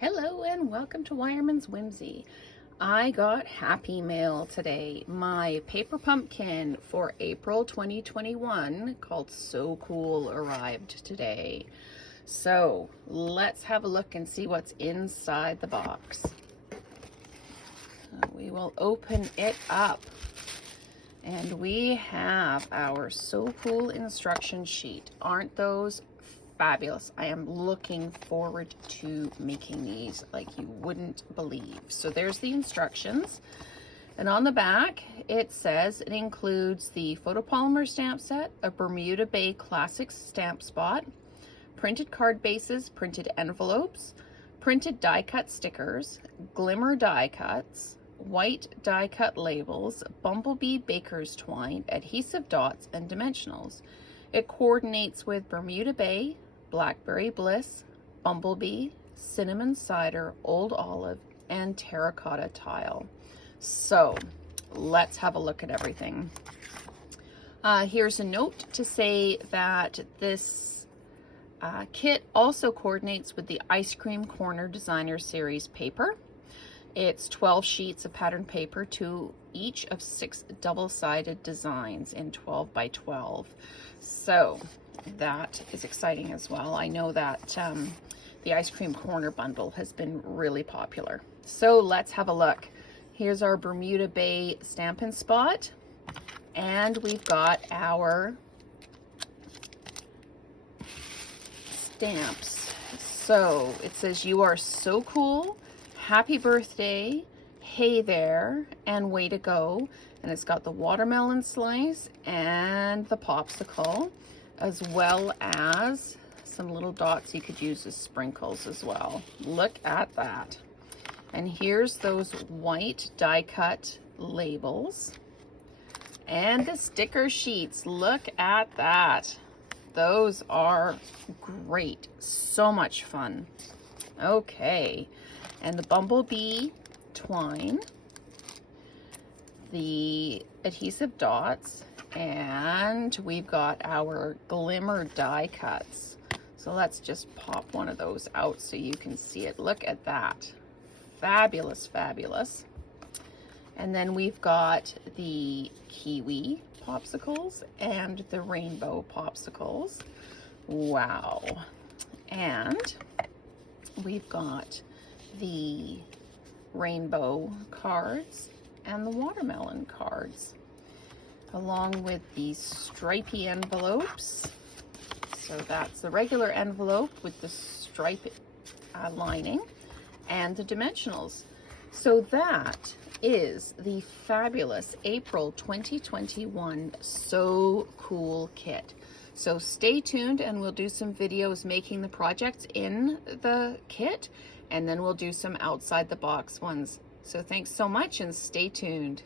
Hello and welcome to Wireman's Whimsy. I got Happy Mail today. My paper pumpkin for April 2021 called So Cool arrived today. So let's have a look and see what's inside the box. We will open it up. And we have our So Cool instruction sheet. Aren't those fabulous? I am looking forward to making these like you wouldn't believe. So there's the instructions. And on the back, it says it includes the photopolymer stamp set, a Bermuda Bay Classics stamp spot, printed card bases, printed envelopes, printed die cut stickers, glimmer die cuts, white die cut labels, bumblebee baker's twine, adhesive dots, and dimensionals. It coordinates with Bermuda Bay, Blackberry Bliss, Bumblebee, Cinnamon Cider, Old Olive, and Terracotta Tile. So let's have a look at everything. Here's a note to say that this kit also coordinates with the Ice Cream Corner Designer Series paper. It's 12 sheets of pattern paper, to each of 6 double-sided designs in 12 by 12. So that is exciting as well. I know that the Ice Cream Corner bundle has been really popular. So let's have a look. Here's our Bermuda Bay Stampin' Spot. And we've got our stamps. So it says, "You are so cool. Happy birthday, hey there, and way to go." And it's got the watermelon slice and the popsicle, as well as some little dots you could use as sprinkles as well. Look at that. And here's those white die cut labels and the sticker sheets. Look at that. Those are great. So much fun. Okay. And the bumblebee twine, the adhesive dots, and we've got our glimmer die cuts. So let's just pop one of those out so you can see it. Look at that. Fabulous, fabulous. And then we've got the kiwi popsicles and the rainbow popsicles. Wow. And we've got the rainbow cards and the watermelon cards, along with these stripy envelopes. So that's the regular envelope with the stripe lining and the dimensionals. So that is the fabulous April 2021 So Cool kit. So stay tuned and we'll do some videos making the projects in the kit, and then we'll do some outside the box ones. So thanks so much and stay tuned.